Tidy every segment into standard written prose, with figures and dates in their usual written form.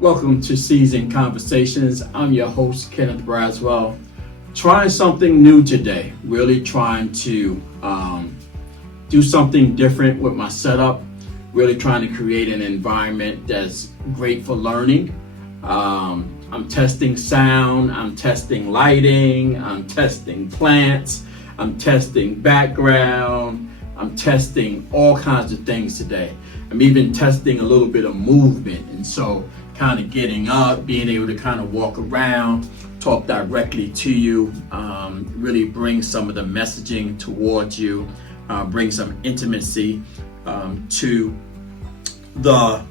Welcome to Seasoned Conversations. I'm your host, Kenneth Braswell. Trying something new today. Really trying to do something different with my setup. Really trying to create an environment that's great for learning. I'm testing sound, I'm testing lighting, I'm testing plants, I'm testing background, I'm testing all kinds of things today. I'm even testing a little bit of movement, and so kind of getting up, being able to kind of walk around, talk directly to you, really bring some of the messaging towards you, bring some intimacy to the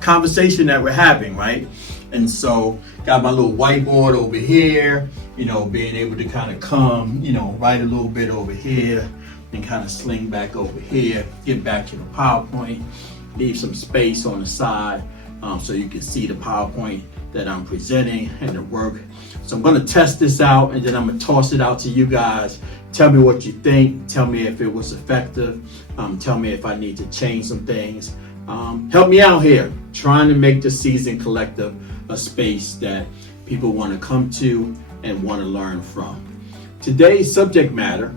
conversation that we're having, right? And so got my little whiteboard over here, being able to kind of come, write a little bit over here and kind of sling back over here, get back to the PowerPoint, leave some space on the side so you can see the PowerPoint that I'm presenting and the work. So I'm going to test this out, and then I'm going to toss it out to you guys. Tell me what you think. Tell me if it was effective. Tell me if I need to change some things. Help me out here, trying to make the Seasoned Collective a space that people want to come to and want to learn from. Today's subject matter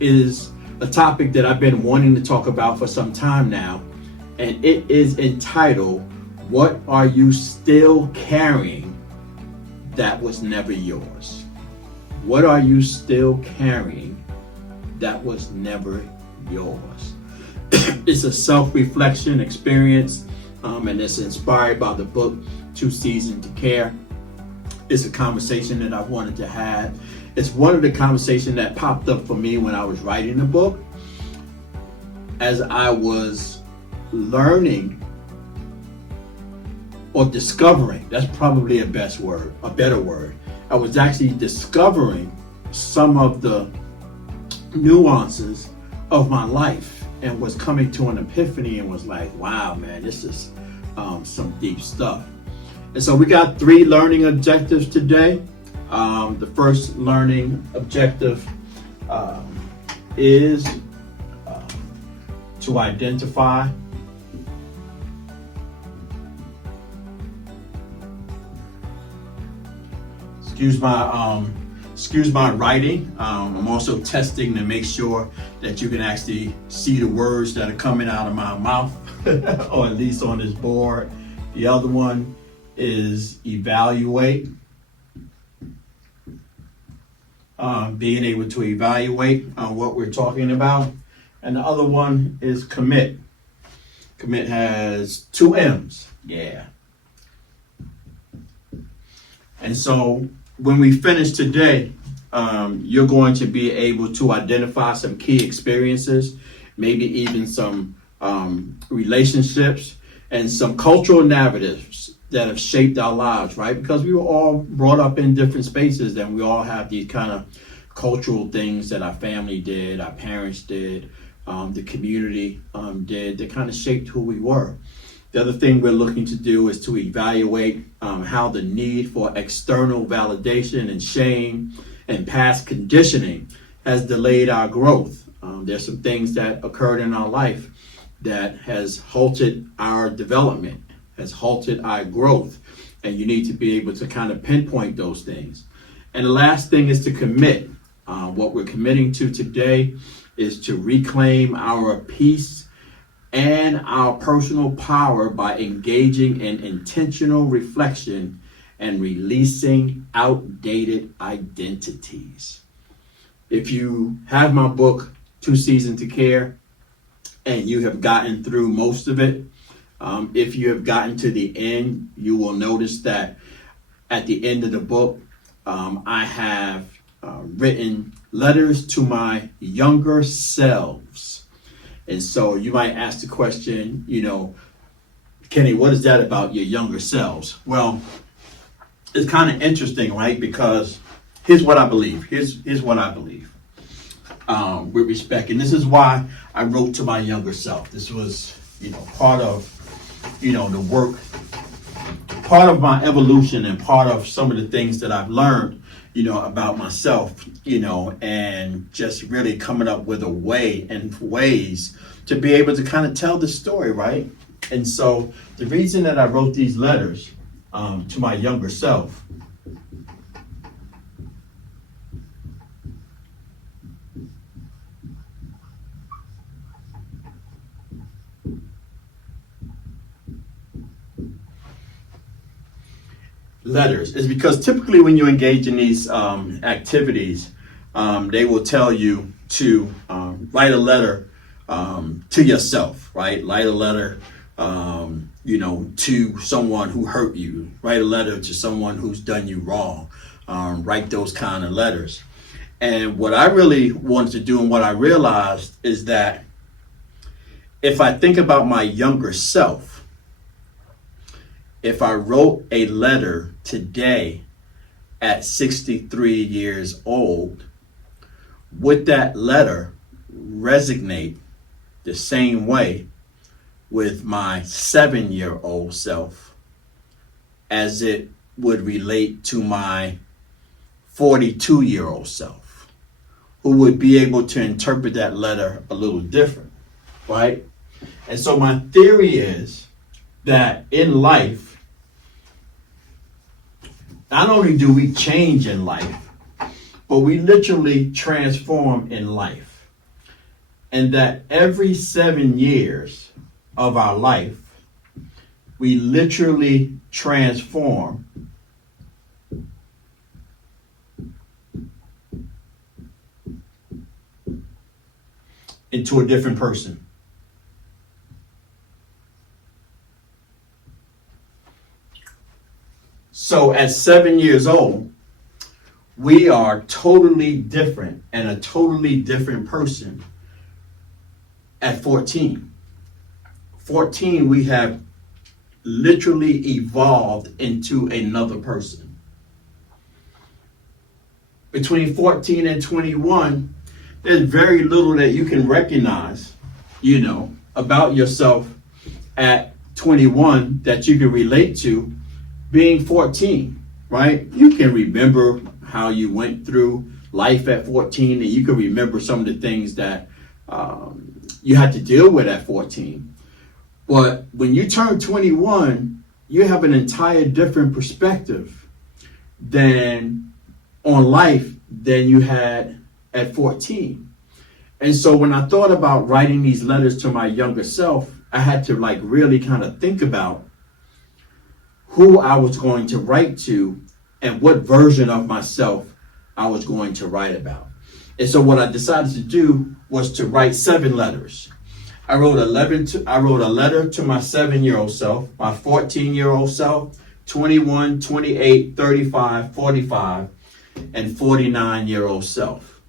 is a topic that I've been wanting to talk about for some time now, and it is entitled, "What Are You Still Carrying That Was Never Yours?" What are you still carrying that was never yours? It's a self-reflection experience, and it's inspired by the book, Too Seasoned to Care. It's a conversation that I've wanted to have. It's one of the conversations that popped up for me when I was writing the book. As I was learning or discovering, that's probably a better word. I was actually discovering some of the nuances of my life and was coming to an epiphany and was like, wow, man, this is some deep stuff. And so we got 3 learning objectives today. The first learning objective is to identify excuse my writing. I'm also testing to make sure that you can actually see the words that are coming out of my mouth, or at least on this board. The other one is evaluate. Being able to evaluate what we're talking about. And the other one is commit. Commit has 2 M's. Yeah. And so when we finish today, you're going to be able to identify some key experiences, maybe even some relationships and some cultural narratives that have shaped our lives, right? Because we were all brought up in different spaces, and we all have these kind of cultural things that our family did, our parents did, the community did, that kind of shaped who we were. The other thing we're looking to do is to evaluate how the need for external validation and shame and past conditioning has delayed our growth. There's some things that occurred in our life that has halted our development, has halted our growth, and you need to be able to kind of pinpoint those things. And the last thing is to commit. What we're committing to today is to reclaim our peace and our personal power by engaging in intentional reflection and releasing outdated identities. If you have my book, Too Seasoned to Care, and you have gotten through most of it, if you have gotten to the end, you will notice that at the end of the book, I have written letters to my younger selves. And so you might ask the question, Kenny, what is that about your younger selves? Well, it's kind of interesting, right? Because here's what I believe. Here's what I believe with respect. And this is why I wrote to my younger self. This was, part of, the work, part of my evolution, and part of some of the things that I've learned, about myself, and just really coming up with a way and ways to be able to kind of tell the story, right? And so the reason that I wrote these letters to my younger self letters is because typically when you engage in these activities, they will tell you to write a letter to yourself, right? Write a letter, to someone who hurt you. Write a letter to someone who's done you wrong. Write those kind of letters. And what I really wanted to do and what I realized is that if I think about my younger self, if I wrote a letter today at 63 years old, would that letter resonate the same way with my 7-year-old self as it would relate to my 42-year-old self, who would be able to interpret that letter a little different, right? And so my theory is that in life, not only do we change in life, but we literally transform in life. And that every 7 years of our life, we literally transform into a different person. So at 7 years old, we are totally different and a totally different person at 14. 14, we have literally evolved into another person. Between 14 and 21, there's very little that you can recognize, about yourself at 21 that you can relate to being 14, right? You can remember how you went through life at 14, and you can remember some of the things that you had to deal with at 14. But when you turn 21, you have an entire different perspective on life than you had at 14. And so when I thought about writing these letters to my younger self, I had to really kind of think about who I was going to write to and what version of myself I was going to write about. And so what I decided to do was to write 7 letters. I wrote a letter to my 7-year-old self, my 14-year-old self, 21, 28, 35, 45, and 49-year-old self.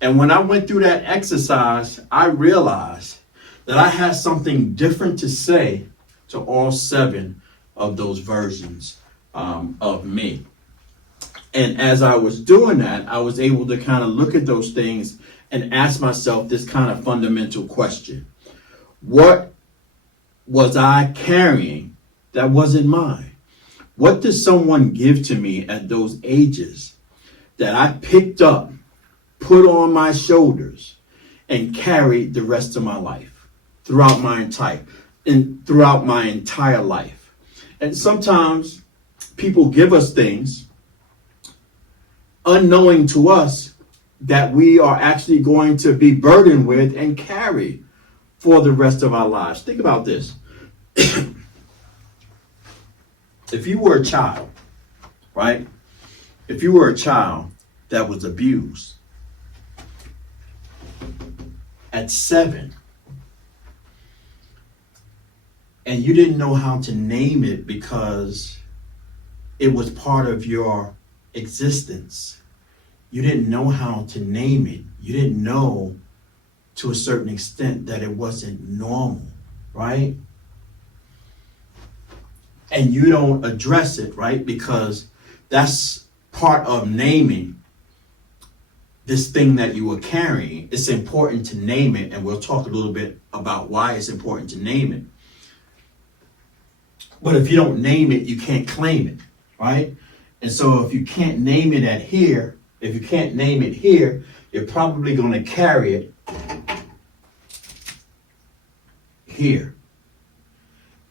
And when I went through that exercise, I realized that I had something different to say to all 7 of those versions of me. And as I was doing that, I was able to kind of look at those things and ask myself this kind of fundamental question. What was I carrying that wasn't mine? What did someone give to me at those ages that I picked up, put on my shoulders, and carried the rest of my life throughout my entire life? And sometimes people give us things unknowing to us that we are actually going to be burdened with and carry for the rest of our lives. Think about this. If you were a child, right? If you were a child that was abused at 7, and you didn't know how to name it because it was part of your existence. You didn't know how to name it. You didn't know to a certain extent that it wasn't normal, right? And you don't address it, right? Because that's part of naming this thing that you were carrying. It's important to name it, and we'll talk a little bit about why it's important to name it. But if you don't name it, you can't claim it, right? And so if you can't name it here, you're probably going to carry it here.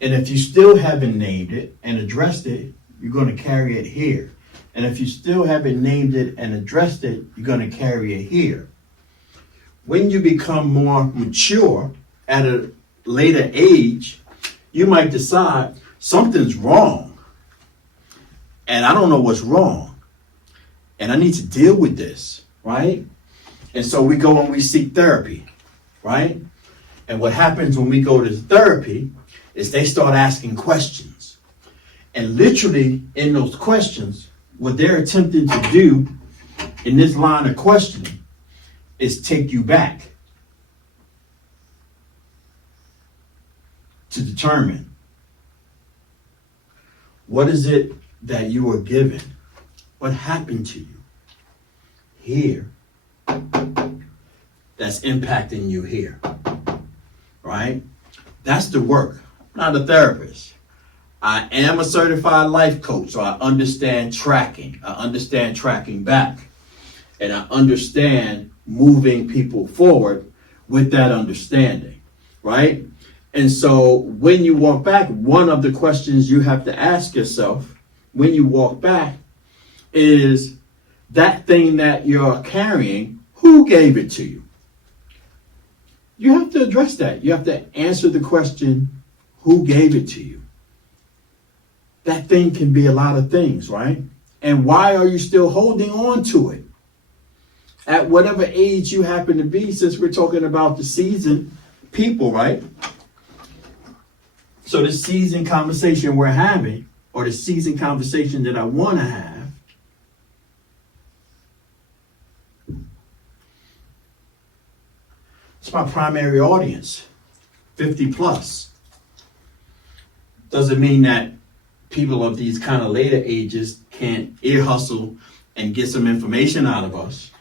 And if you still haven't named it and addressed it, you're going to carry it here. And if you still haven't named it and addressed it, you're going to carry it here. When you become more mature at a later age, you might decide something's wrong. And I don't know what's wrong. And I need to deal with this, right? And so we go and we seek therapy, right? And what happens when we go to therapy is they start asking questions. And literally in those questions, what they're attempting to do in this line of questioning is take you back to determine what is it that you were given, what happened to you here that's impacting you here, right? That's the work. I'm not a therapist. I am a certified life coach, so I understand tracking. I understand tracking back. And I understand moving people forward with that understanding, right? And so when you walk back, one of the questions you have to ask yourself when you walk back is that thing that you're carrying, who gave it to you? You have to address that. You have to answer the question, who gave it to you? That thing can be a lot of things, right? And why are you still holding on to it? At whatever age you happen to be, since we're talking about the seasoned people, right? So the seasoned conversation we're having, or the seasoned conversation that I want to have, it's my primary audience, 50 plus. Doesn't mean that people of these kind of later ages can't ear hustle and get some information out of us.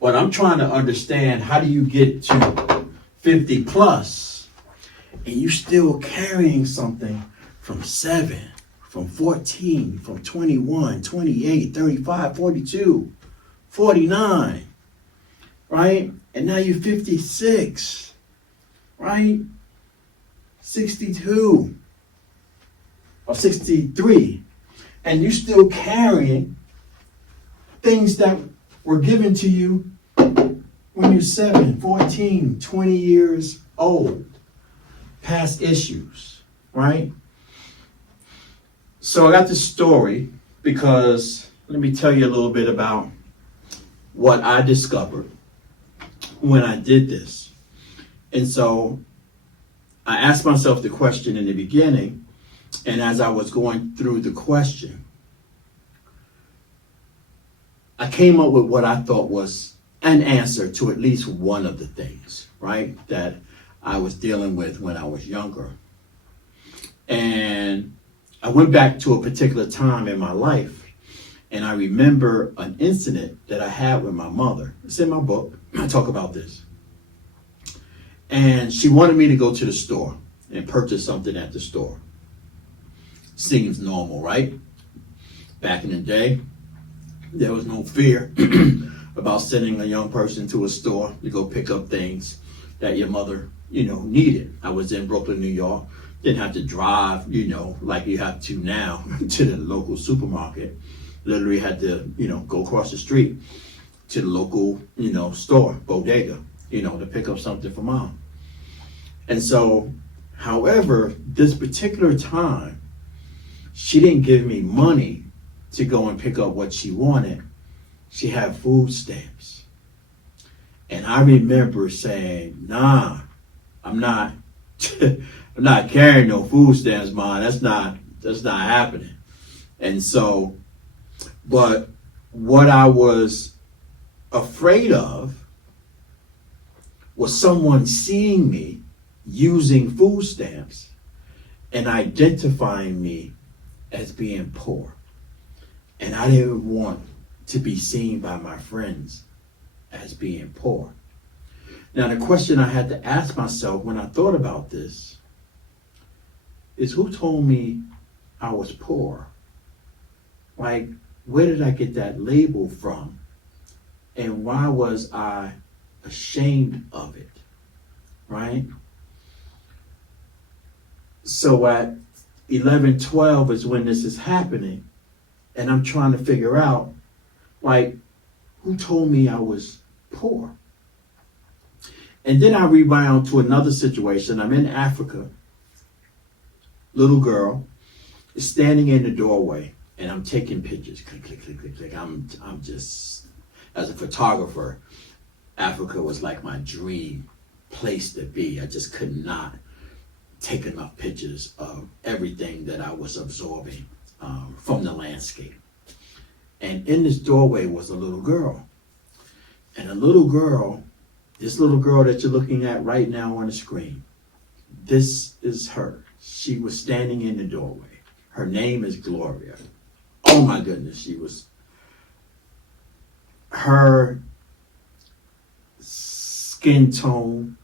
But I'm trying to understand, how do you get to 50 plus and you still carrying something from 7, from 14, from 21, 28, 35, 42, 49, right? And now you're 56, right? 62 or 63. And you're still carrying things that were given to you when you're 7, 14, 20 years old. Past issues, right? So I got this story because let me tell you a little bit about what I discovered when I did this. And so I asked myself the question in the beginning, and as I was going through the question, I came up with what I thought was an answer to at least one of the things, right, that I was dealing with when I was younger. And I went back to a particular time in my life, and I remember an incident that I had with my mother. It's in my book. I talk about this. And she wanted me to go to the store and purchase something at the store. Seems normal, right? Back in the day, there was no fear about sending a young person to a store to go pick up things that your mother, needed. I was in Brooklyn, New York. Didn't have to drive, like you have to now to the local supermarket. Literally had to, go across the street to the local, store, bodega, to pick up something for mom. And so, however, this particular time, she didn't give me money to go and pick up what she wanted. She had food stamps. And I remember saying, nah, I'm not I'm not carrying no food stamps, Mom. That's not happening. And so, but what I was afraid of was someone seeing me using food stamps and identifying me as being poor. And I didn't want to be seen by my friends as being poor. Now, the question I had to ask myself when I thought about this is, who told me I was poor? Like, where did I get that label from? And why was I ashamed of it? Right? So at 11:12 is when this is happening, and I'm trying to figure out, like, who told me I was poor? And then I rebound to another situation. I'm in Africa. Little girl is standing in the doorway, and I'm taking pictures. Click, click, click, click, click. I'm just, as a photographer, Africa was like my dream place to be. I just could not take enough pictures of everything that I was absorbing from the landscape. And in this doorway was a little girl. And this little girl that you're looking at right now on the screen, this is her. She was standing in the doorway. Her name is Gloria. Oh my goodness, her skin tone,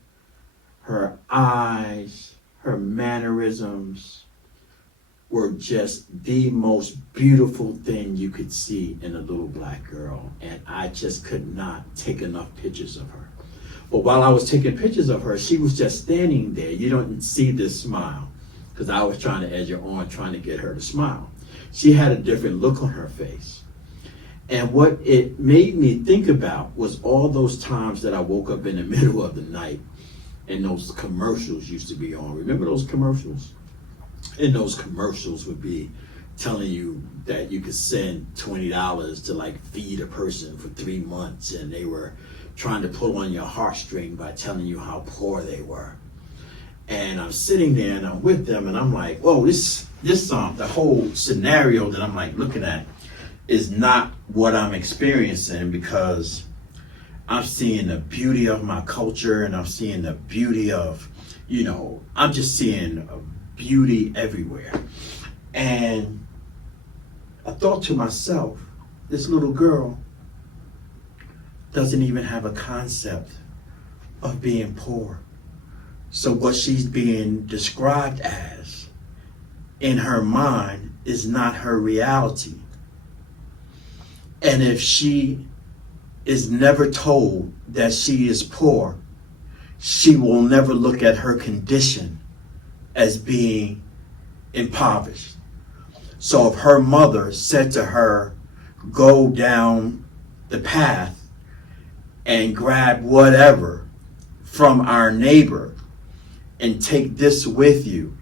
her eyes, her mannerisms were just the most beautiful thing you could see in a little black girl. And I just could not take enough pictures of her. But while I was taking pictures of her, she was just standing there. You don't see this smile, because I was trying to edge her on, trying to get her to smile. She had a different look on her face. And what it made me think about was all those times that I woke up in the middle of the night and those commercials used to be on. Remember those commercials? And those commercials would be telling you that you could send $20 to like feed a person for 3 months, and they were trying to pull on your heartstring by telling you how poor they were. And I'm sitting there and I'm with them, and I'm like, whoa, the whole scenario that I'm like looking at is not what I'm experiencing, because I'm seeing the beauty of my culture, and I'm seeing the beauty of, I'm just seeing beauty everywhere. And I thought to myself, this little girl doesn't even have a concept of being poor. So what she's being described as in her mind is not her reality. And if she is never told that she is poor, she will never look at her condition as being impoverished. So if her mother said to her, go down the path and grab whatever from our neighbor and take this with you,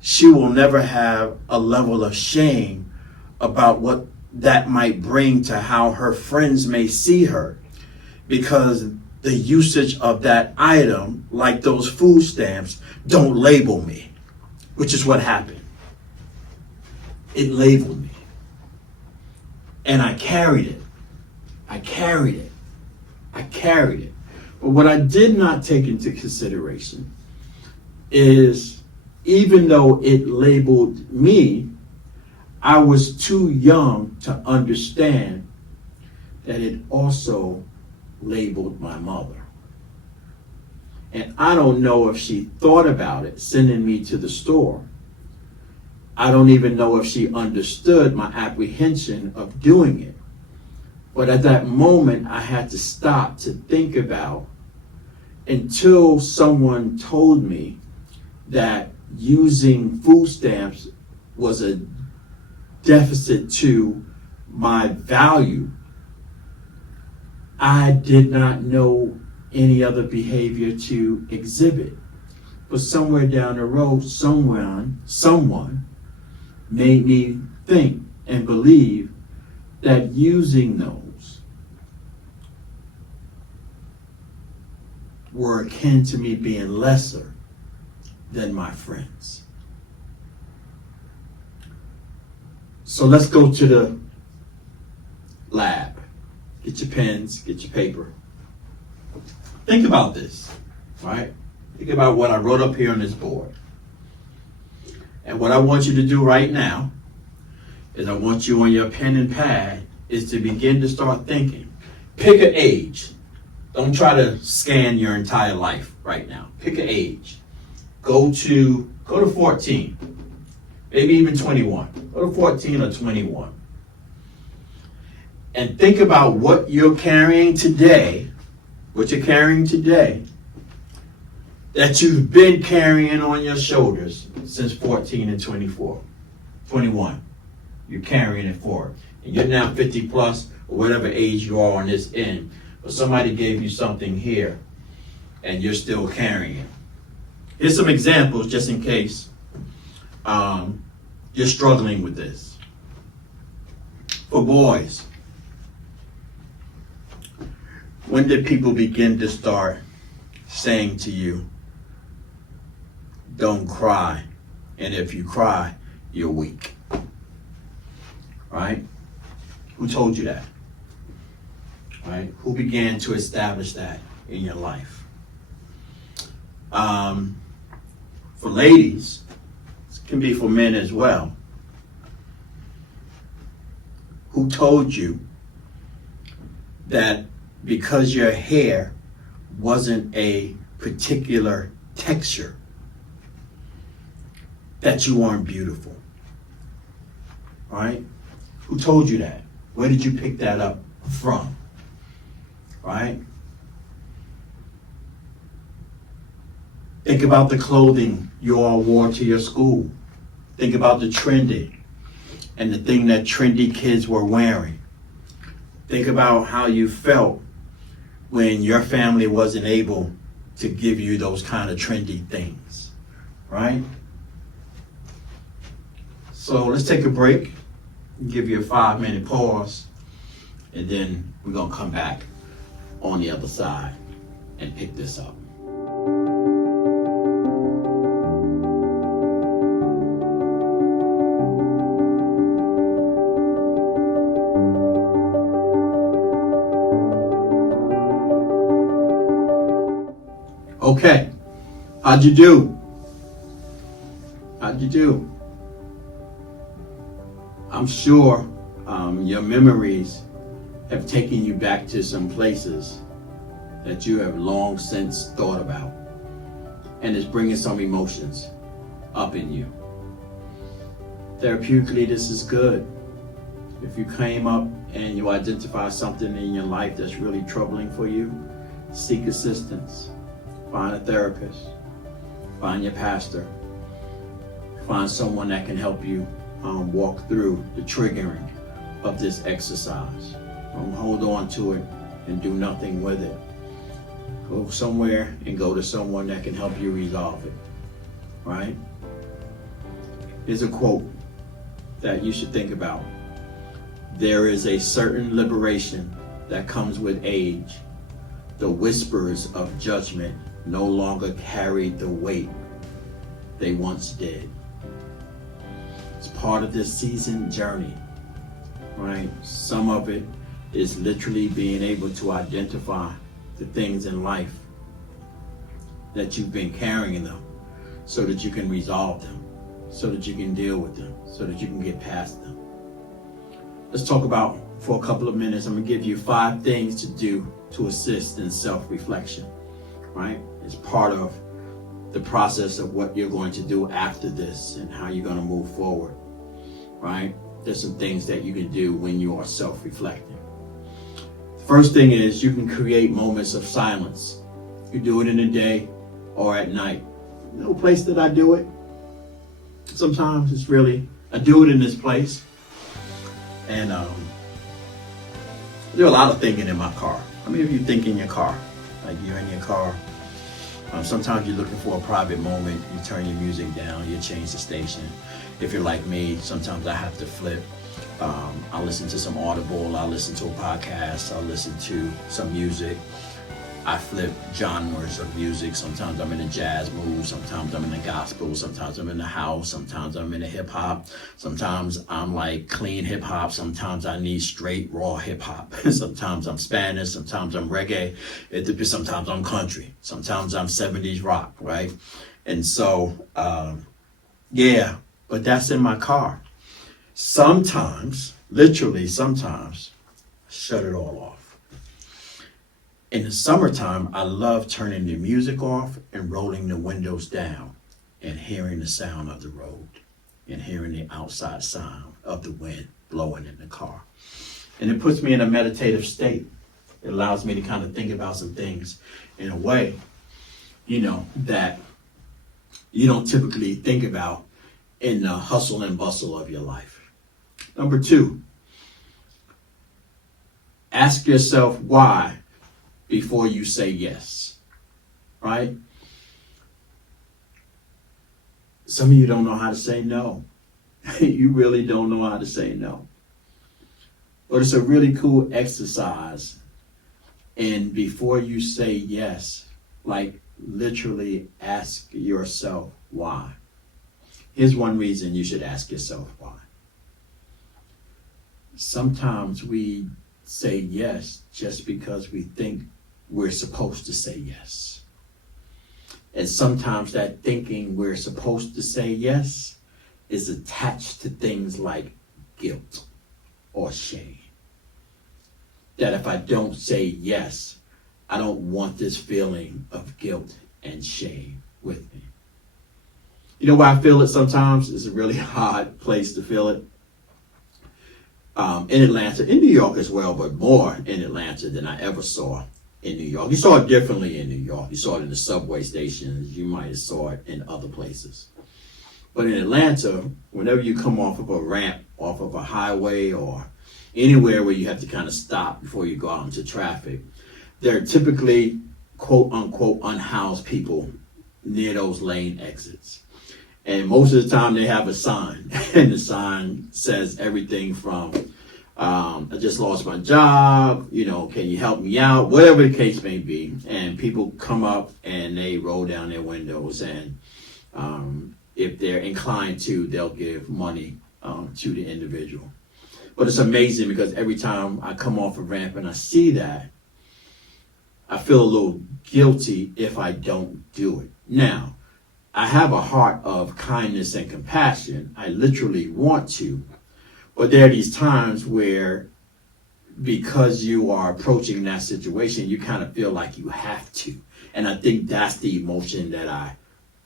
she will never have a level of shame about what that might bring to how her friends may see her, because the usage of that item, like those food stamps, don't label me, which is what happened. It labeled me. And I carried it. But what I did not take into consideration is, even though it labeled me, I was too young to understand that it also labeled my mother. And I don't know if she thought about it sending me to the store. I don't even know if she understood my apprehension of doing it. But at that moment, I had to stop to think about, until someone told me that using food stamps was a deficit to my value, I did not know any other behavior to exhibit. But somewhere down the road, someone made me think and believe that using those were akin to me being lesser than my friends. So let's go to the lab. Get your pens, get your paper. Think about this, right? Think about what I wrote up here on this board. And what I want you to do right now is, I want you on your pen and pad is to begin to start thinking. Pick an age. Don't try to scan your entire life right now. Pick an age. Go to 14, maybe even 21. Go to 14 or 21. And think about what you're carrying today, that you've been carrying on your shoulders since 14 and 21. You're carrying it forward. And you're now 50 plus, or whatever age you are on this end. But somebody gave you something here, and you're still carrying it. Here's some examples, just in case you're struggling with this. For boys, when did people begin to start saying to you, don't cry, and if you cry, you're weak? Right? Who told you that? Right? Who began to establish that in your life? For ladies, it can be for men as well. Who told you that because your hair wasn't a particular texture, that you weren't beautiful? Right? Who told you that? Where did you pick that up from? Right? Think about the clothing you all wore to your school. Think about the trendy and the thing that trendy kids were wearing. Think about how you felt when your family wasn't able to give you those kind of trendy things, right? So let's take a break, give you a 5-minute pause, and then we're gonna come back on the other side and pick this up. Okay, how'd you do? How'd you do? I'm sure your memories have taken you back to some places that you have long since thought about, and it's bringing some emotions up in you. Therapeutically, this is good. If you came up and you identify something in your life that's really troubling for you, seek assistance. Find a therapist, find your pastor, find someone that can help you walk through the triggering of this exercise. Don't hold on to it and do nothing with it. Go somewhere and go to someone that can help you resolve it, right? Here's a quote that you should think about. There is a certain liberation that comes with age. The whispers of judgment no longer carry the weight they once did. It's part of this season journey, right? Some of it is literally being able to identify the things in life that you've been carrying them so that you can resolve them, so that you can deal with them, so that you can get past them. Let's talk about, for a couple of minutes, I'm gonna give you 5 things to do to assist in self-reflection, right? It's part of the process of what you're going to do after this and how you're going to move forward, right? There's some things that you can do when you are self-reflecting. The first thing is you can create moments of silence. You do it in the day or at night. No place that I do it. Sometimes it's really, I do it in this place. And I do a lot of thinking in my car. How many of you think in your car? Like you're in your car. Sometimes you're looking for a private moment. You turn your music down. You change the station. If you're like me, sometimes I have to flip. I'll listen to some Audible. I'll listen to a podcast. I'll listen to some music. I flip genres of music. Sometimes I'm in a jazz mood. Sometimes I'm in the gospel. Sometimes I'm in the house. Sometimes I'm in the hip hop. Sometimes I'm like clean hip hop. Sometimes I need straight raw hip hop. Sometimes I'm Spanish. Sometimes I'm reggae. Sometimes I'm country. Sometimes I'm 70s rock, right? And so, yeah, but that's in my car. Sometimes, literally sometimes, shut it all off. In the summertime, I love turning the music off and rolling the windows down and hearing the sound of the road and hearing the outside sound of the wind blowing in the car. And it puts me in a meditative state. It allows me to kind of think about some things in a way that you don't typically think about in the hustle and bustle of your life. Number 2, ask yourself why before you say yes, right? Some of you don't know how to say no. You really don't know how to say no. But it's a really cool exercise. And before you say yes, like literally ask yourself why. Here's one reason you should ask yourself why. Sometimes we say yes just because we think we're supposed to say yes. And sometimes that thinking we're supposed to say yes is attached to things like guilt or shame. That if I don't say yes, I don't want this feeling of guilt and shame with me. You know why I feel it sometimes? It's a really hard place to feel it. In Atlanta, in New York as well, but more in Atlanta than I ever saw in New York. You saw it differently in New York. You saw it in the subway stations. You might have saw it in other places. But in Atlanta, whenever you come off of a ramp, off of a highway, or anywhere where you have to kind of stop before you go out into traffic, there are typically, quote unquote, unhoused people near those lane exits. And most of the time they have a sign, and the sign says everything from, I just lost my job, can you help me out? Whatever the case may be. And people come up and they roll down their windows, and if they're inclined to, they'll give money to the individual. But it's amazing because every time I come off a ramp and I see that, I feel a little guilty if I don't do it. Now, I have a heart of kindness and compassion. I literally want to. But there are these times where, because you are approaching that situation, you kind of feel like you have to. And I think that's the emotion that I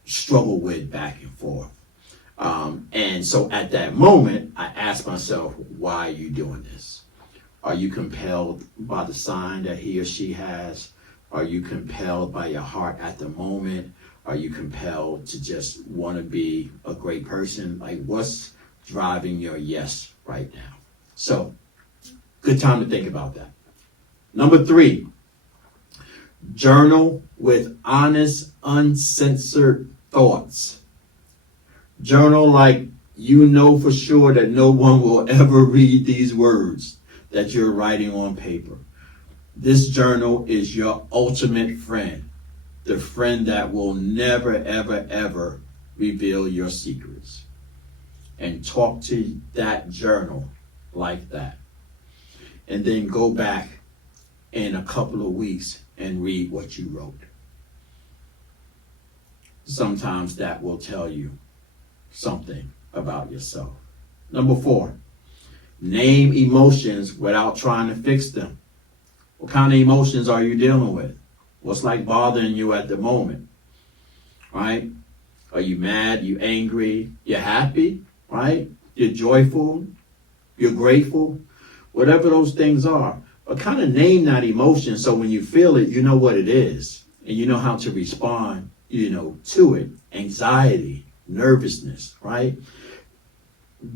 struggle with back and forth. And so at that moment, I ask myself, why are you doing this? Are you compelled by the sign that he or she has? Are you compelled by your heart at the moment? Are you compelled to just want to be a great person? Like, what's driving your yes right now? So, good time to think about that. Number 3, journal with honest, uncensored thoughts. Journal like you know for sure that no one will ever read these words that you're writing on paper. This journal is your ultimate friend. The friend that will never, ever, ever reveal your secrets. And talk to that journal like that. And then go back in a couple of weeks and read what you wrote. Sometimes that will tell you something about yourself. Number 4, name emotions without trying to fix them. What kind of emotions are you dealing with? What's like bothering you at the moment, right? Are you mad? You angry? You're happy, right? You're joyful? You're grateful? Whatever those things are. But kind of name that emotion so when you feel it, you know what it is. And you know how to respond, to it. Anxiety, nervousness, right?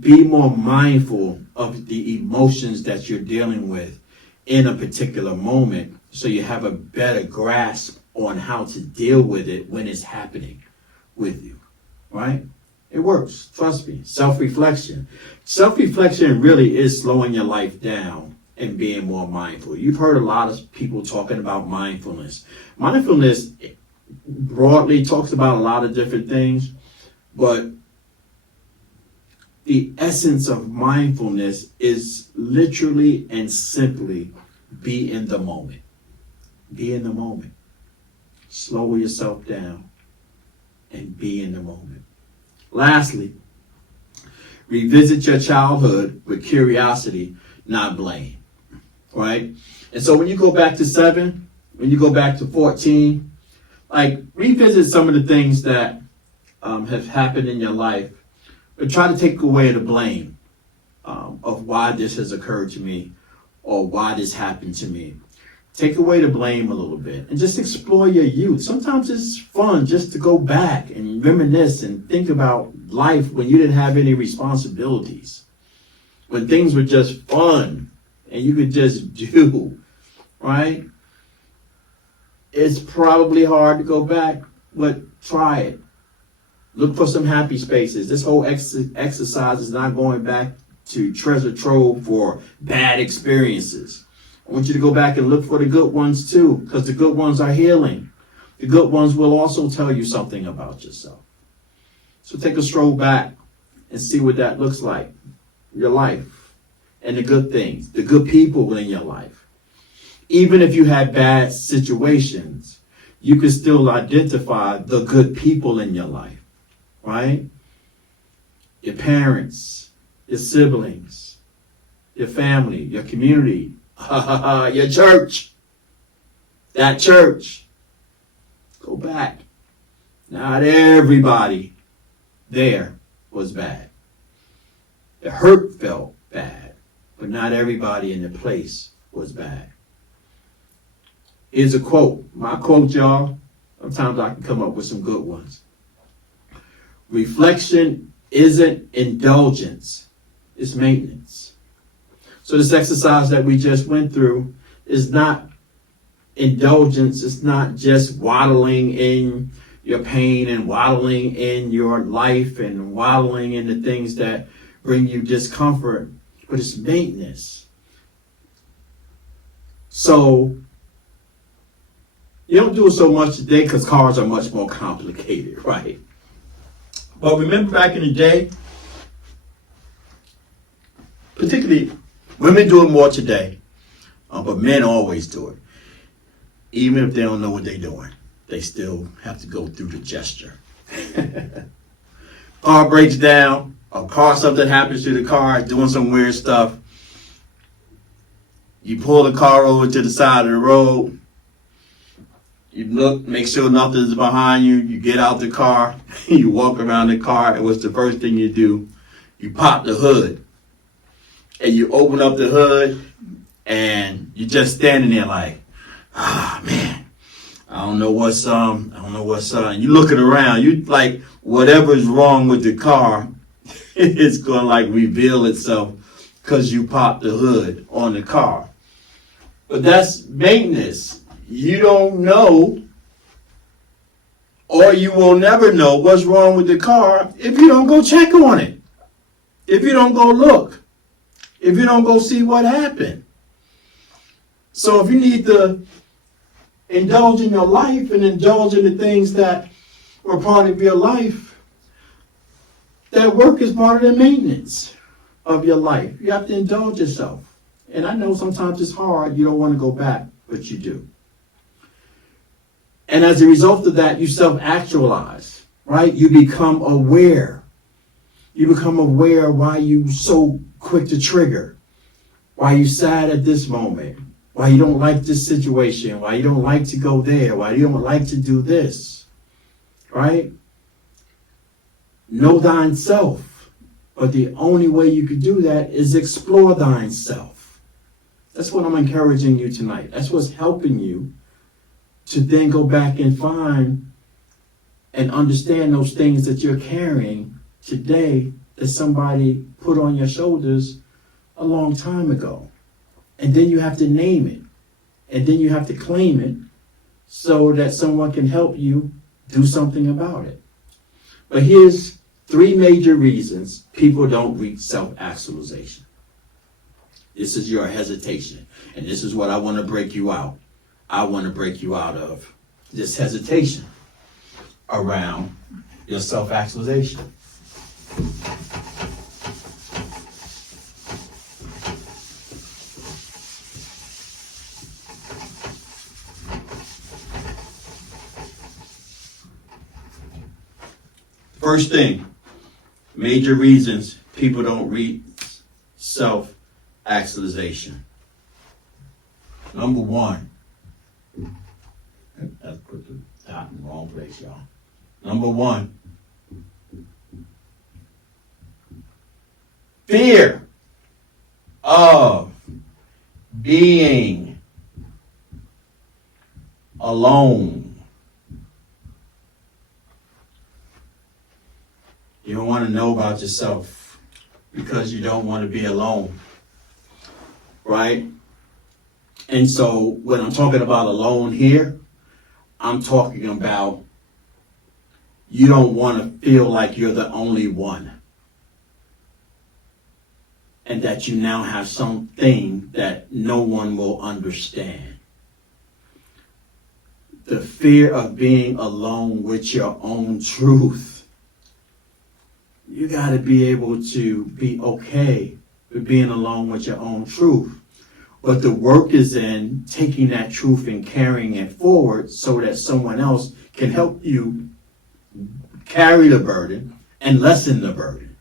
Be more mindful of the emotions that you're dealing with in a particular moment, so you have a better grasp on how to deal with it when it's happening with you, right? It works, trust me. Self-reflection. Self-reflection really is slowing your life down and being more mindful. You've heard a lot of people talking about mindfulness. Mindfulness broadly talks about a lot of different things, but the essence of mindfulness is literally and simply be in the moment. Be in the moment. Slow yourself down and be in the moment. Lastly, revisit your childhood with curiosity, not blame. Right? And so when you go back to 7, when you go back to 14, revisit some of the things that have happened in your life, but try to take away the blame of why this has occurred to me or why this happened to me. Take away the blame a little bit and just explore your youth. Sometimes it's fun just to go back and reminisce and think about life when you didn't have any responsibilities, when things were just fun and you could just do, right? It's probably hard to go back, but try it. Look for some happy spaces. This whole exercise is not going back to treasure trove for bad experiences. I want you to go back and look for the good ones too, because the good ones are healing. The good ones will also tell you something about yourself. So take a stroll back and see what that looks like, your life, and the good things, the good people in your life. Even if you had bad situations, you can still identify the good people in your life, right? Your parents, your siblings, your family, your community, your church, that church. Go back. Not everybody there was bad. The hurt felt bad, but not everybody in the place was bad. Here's a quote. My quote, y'all. Sometimes I can come up with some good ones. Reflection isn't indulgence, it's maintenance. So this exercise that we just went through is not indulgence. It's not just waddling in your pain and waddling in your life and waddling in the things that bring you discomfort, but it's maintenance. So you don't do it so much today because cars are much more complicated, right? But remember back in the day, particularly women do it more today, but men always do it. Even if they don't know what they're doing, they still have to go through the gesture. Car breaks down, something happens to the car, doing some weird stuff. You pull the car over to the side of the road. You look, make sure nothing's behind you. You get out the car. You walk around the car. And what's the first thing you do? You pop the hood. And you open up the hood. And you're just standing there like, man, I don't know what's you looking around. You like, whatever's wrong with the car, it's going to like reveal itself because you popped the hood on the car. But that's maintenance. You don't know, or you will never know what's wrong with the car if you don't go check on it. If you don't go look. If you don't go see what happened. So if you need to indulge in your life and indulge in the things that were part of your life, that work is part of the maintenance of your life. You have to indulge yourself. And I know sometimes it's hard. You don't want to go back, but you do. And as a result of that, you self-actualize, right? You become aware. You become aware why you so quick to trigger, why you sad at this moment, why you don't like this situation, why you don't like to go there, why you don't like to do this, right? Know thine self. But the only way you could do that is explore thine self. That's what I'm encouraging you tonight. That's what's helping you to then go back and find and understand those things that you're carrying today that somebody put on your shoulders a long time ago. And then you have to name it. And then you have to claim it so that someone can help you do something about it. But here's 3 major reasons people don't reach self-actualization. This is your hesitation. And this is what I want to break you out. I want to break you out of this hesitation around your self-actualization. First thing, major reasons people don't reach self-actualization. Number 1. Let's put the dot in the wrong place, y'all. Number 1. Fear of being alone. You don't want to know about yourself because you don't want to be alone, right? And so when I'm talking about alone here, I'm talking about you don't want to feel like you're the only one and that you now have something that no one will understand. The fear of being alone with your own truth. You got to be able to be okay with being alone with your own truth. But the work is in taking that truth and carrying it forward so that someone else can help you carry the burden and lessen the burden.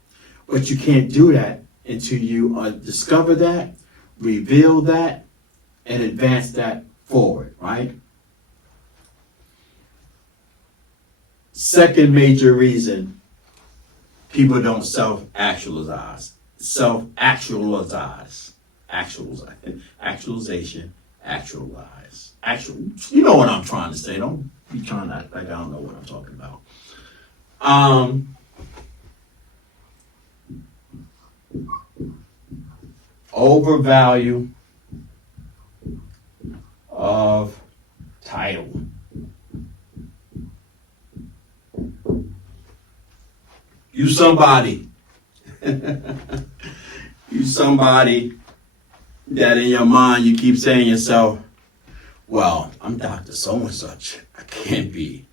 But you can't do that until you discover that, reveal that, and advance that forward, right? Second major reason people don't self-actualize. Actualization, actualize. You know what I'm trying to say. Don't be trying to act like I don't know what I'm talking about. Overvalue of title. You somebody. You somebody that in your mind you keep saying to yourself, well, I'm Dr. So-and-such. I can't be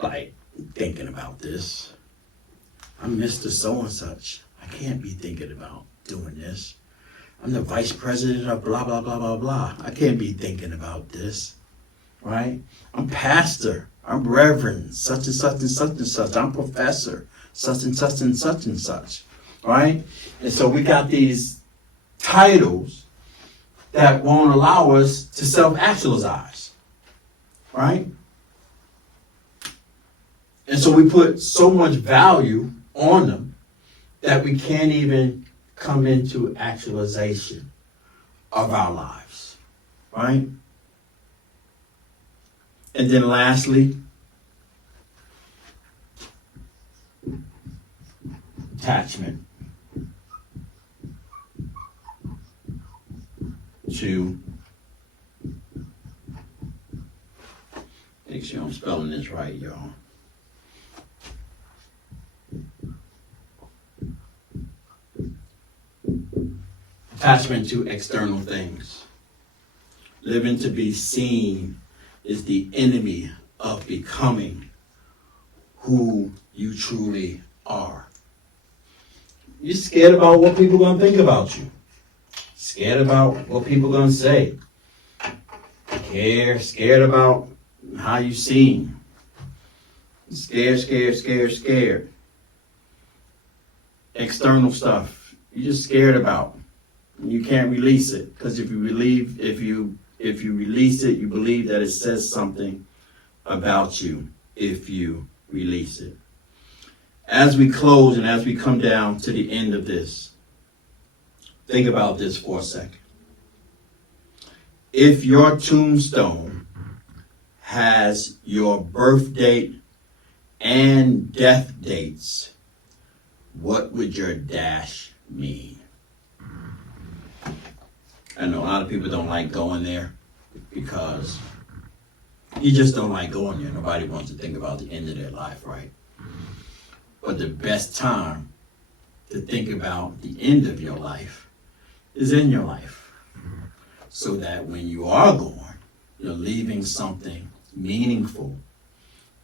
like thinking about this. I'm Mr. So-and-such. I can't be thinking about doing this. I'm the vice president of blah, blah, blah, blah, blah. I can't be thinking about this, right? I'm pastor. I'm reverend, such and such and such and such. I'm professor, such and such and such and such, right? And so we got these titles that won't allow us to self-actualize, right? And so we put so much value on them that we can't even come into actualization of our lives, right? And then lastly, attachment to, make sure I'm spelling this right, y'all. Attachment to external things. Living to be seen is the enemy of becoming who you truly are. You're scared about what people are going to think about you. Scared about what people are going to say. Scared about how you seem. Scared. External stuff you're just scared about. You can't release it because if you release it, you believe that it says something about you if you release it. As we close and as we come down to the end of this, think about this for a second. If your tombstone has your birth date and death dates, what would your dash mean? I know a lot of people don't like going there because you just don't like going there. Nobody wants to think about the end of their life, right? But the best time to think about the end of your life is in your life. So that when you are gone, you're leaving something meaningful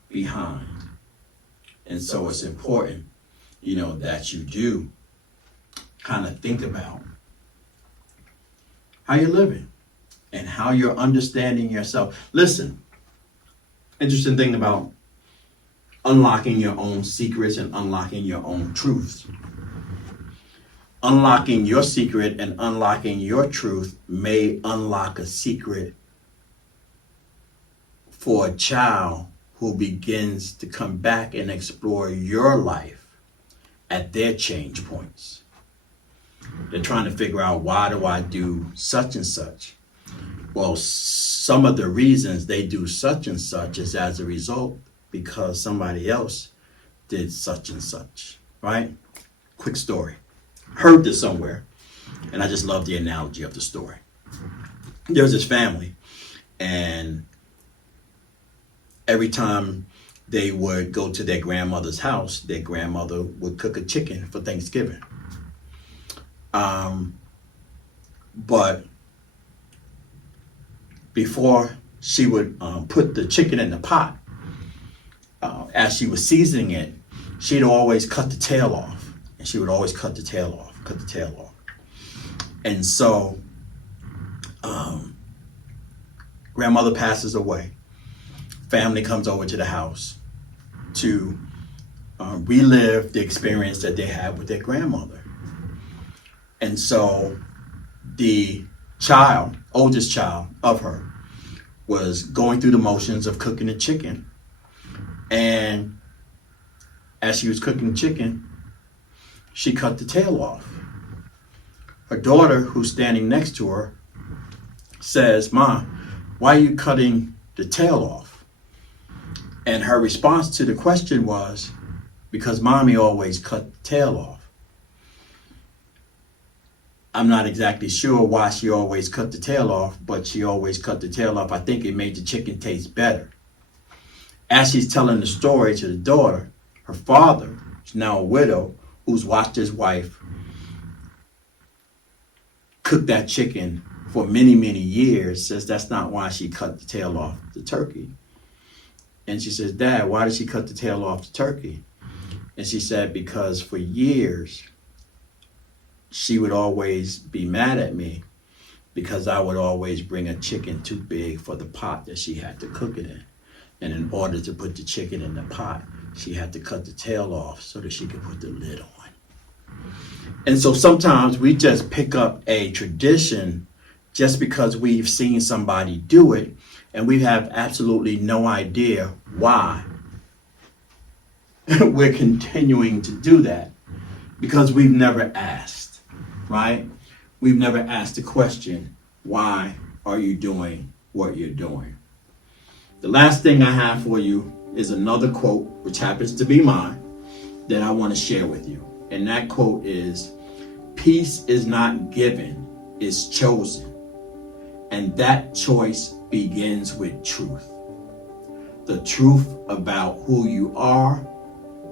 behind. And so it's important, that you do kind of think about how you're living and how you're understanding yourself. Listen, interesting thing about unlocking your own secrets and unlocking your own truths. Unlocking your secret and unlocking your truth may unlock a secret for a child who begins to come back and explore your life at their change points. They're trying to figure out, why do I do such and such? Well, some of the reasons they do such and such is as a result because somebody else did such and such, right? Quick story. Heard this somewhere, and I just love the analogy of the story. There was this family, and every time they would go to their grandmother's house, their grandmother would cook a chicken for Thanksgiving. But before she would put the chicken in the pot, as she was seasoning it, she'd always cut the tail off. And she would always cut the tail off. And so grandmother passes away. Family comes over to the house to relive the experience that they had with their grandmother. And so the child, oldest child of her, was going through the motions of cooking the chicken. And as she was cooking the chicken, she cut the tail off. Her daughter, who's standing next to her, says, "Ma, why are you cutting the tail off?" And her response to the question was, "Because Mommy always cut the tail off." I'm not exactly sure why she always cut the tail off, but she always cut the tail off. I think it made the chicken taste better. As she's telling the story to the daughter, her father, who's now a widow, who's watched his wife cook that chicken for many, many years, says that's not why she cut the tail off the turkey. And she says, "Dad, why did she cut the tail off the turkey?" And she said, "Because for years, she would always be mad at me because I would always bring a chicken too big for the pot that she had to cook it in. And in order to put the chicken in the pot, she had to cut the tail off so that she could put the lid on." And so sometimes we just pick up a tradition just because we've seen somebody do it, and we have absolutely no idea why we're continuing to do that, because we've never asked, right? We've never asked the question, why are you doing what you're doing? The last thing I have for you is another quote, which happens to be mine, that I want to share with you. And that quote is, "Peace is not given, it's chosen. And that choice begins with truth. The truth about who you are,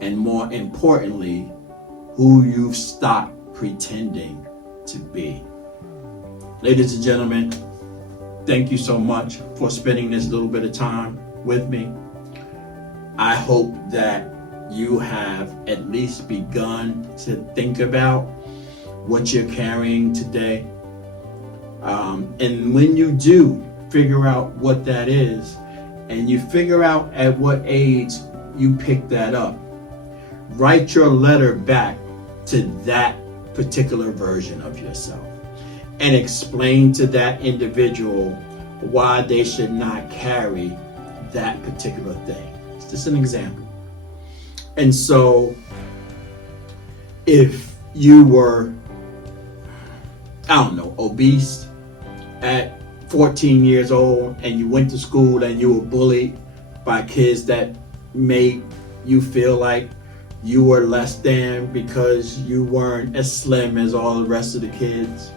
and more importantly, who you've stopped pretending to be." Ladies and gentlemen, thank you so much for spending this little bit of time with me. I hope that you have at least begun to think about what you're carrying today. And when you do figure out what that is, and you figure out at what age you picked that up, write your letter back to that particular version of yourself and explain to that individual why they should not carry that particular thing. It's just an example. And so if you were, obese at 14 years old, and you went to school and you were bullied by kids that made you feel like you were less than because you weren't as slim as all the rest of the kids,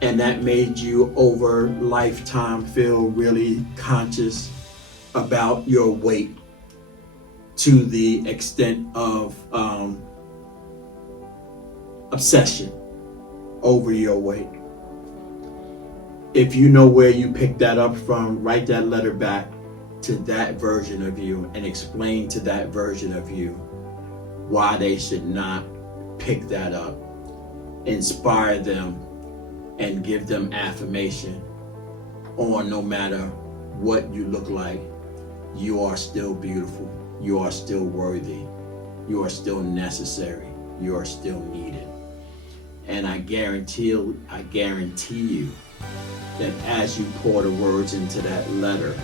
and that made you over lifetime feel really conscious about your weight to the extent of obsession over your weight. If you know where you picked that up from, write that letter back to that version of you and explain to that version of you why they should not pick that up. Inspire them and give them affirmation on, no matter what you look like, you are still beautiful, you are still worthy, you are still necessary, you are still needed. And I guarantee you that as you pour the words into that letter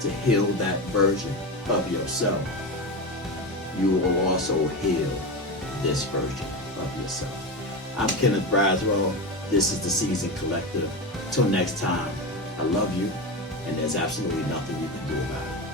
to heal that version of yourself, you will also heal this version of yourself. I'm Kenneth Braswell. This is the Season Collective. Till next time, I love you, and there's absolutely nothing you can do about it.